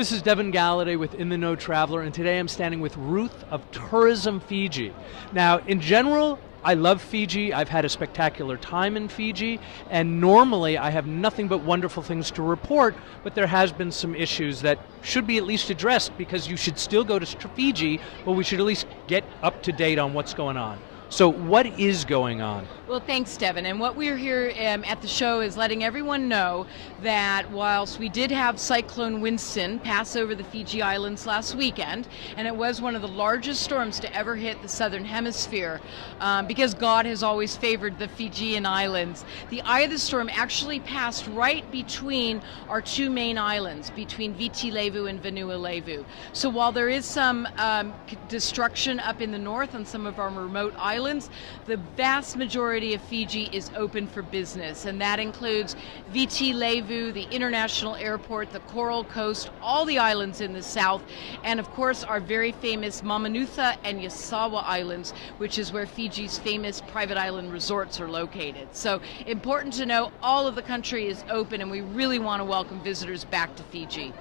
This is Devin Galladay with In the Know Traveler, and today I'm standing with Ruth of Tourism Fiji. Now, in general, I love Fiji. I've had a spectacular time in Fiji, and normally I have nothing but wonderful things to report, but there has been some issues that should be at least addressed, because you should still go to Fiji, but we should at least get up to date on what's going on. So what is going on? Well, thanks, Devin. And what we're here at the show is letting everyone know that whilst we did have Cyclone Winston pass over the Fiji Islands last weekend, and it was one of the largest storms to ever hit the southern hemisphere, because God has always favored the Fijian Islands, the eye of the storm actually passed right between our two main islands, between Viti Levu and Vanua Levu. So while there is some destruction up in the north on some of our remote islands, the vast majority of Fiji is open for business, and that includes Viti Levu, the international airport, the Coral Coast, all the islands in the south, and of course our very famous Mamanuca and Yasawa Islands, which is where Fiji's famous private island resorts are located. So important to know, all of the country is open, and we really want to welcome visitors back to Fiji.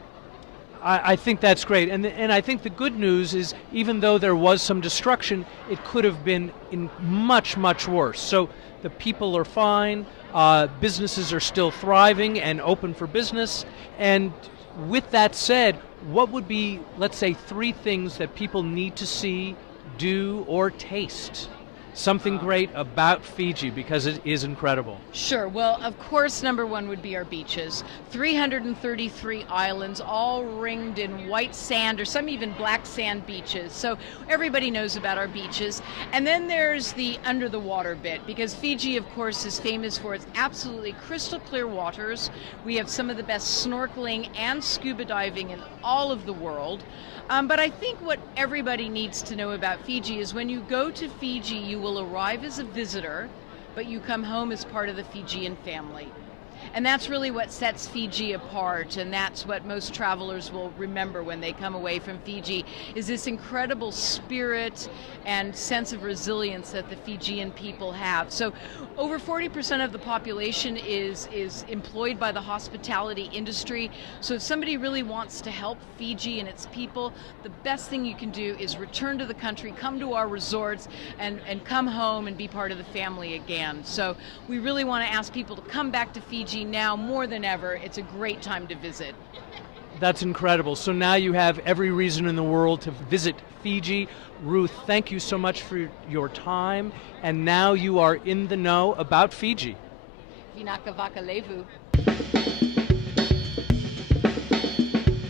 I think that's great, and I think the good news is, even though there was some destruction, it could have been much, much worse. So the people are fine, businesses are still thriving and open for business, and with that said, what would be, let's say, 3 things that people need to see, do, or taste? Something great about Fiji, because it is incredible. Sure. Well, of course, number one would be our beaches. 333 islands, all ringed in white sand, or some even black sand beaches. So everybody knows about our beaches. And then there's the under the water bit, because Fiji, of course, is famous for its absolutely crystal clear waters. We have some of the best snorkeling and scuba diving in all of the world. But I think what everybody needs to know about Fiji is, when you go to Fiji, you will arrive as a visitor, but you come home as part of the Fijian family. And that's really what sets Fiji apart, and that's what most travelers will remember when they come away from Fiji, is this incredible spirit and sense of resilience that the Fijian people have. So over 40% of the population is employed by the hospitality industry. So if somebody really wants to help Fiji and its people, the best thing you can do is return to the country, come to our resorts, and come home and be part of the family again. So we really want to ask people to come back to Fiji now more than ever. It's a great time to visit. That's incredible. So now you have every reason in the world to visit Fiji. Ruth, thank you so much for your time, and now you are in the know about Fiji. Vinaka Vaka Levu.